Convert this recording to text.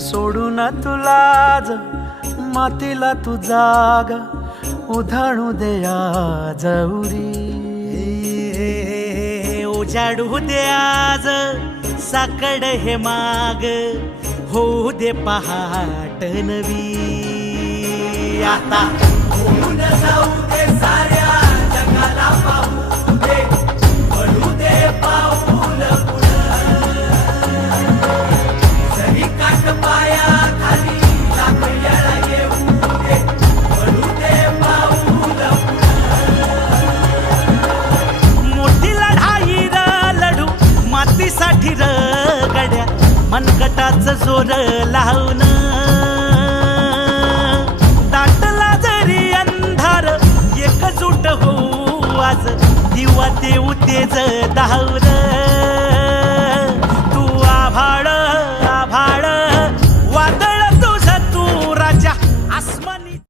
सोडून तुलाज मातीला तू जाग उधाणू दे आज उरी. उजाडू दे आज साकड हे माग होऊ दे पहाट नवी. आता होऊन जाऊ दे साऱ्या जगाला पाहू दे पडू दे पाऊल पुढं. जरी काट पाया खाली लाख येळा येऊ दे पडू दे पाऊल पुढं. मोठी लढाई र लढू मातीसाठी र गड्या मनगटाचं जोर लावून. दाटला जरी अंधार एकजूट होऊ आज दिवा देऊ तेज धावर. तू आभाळ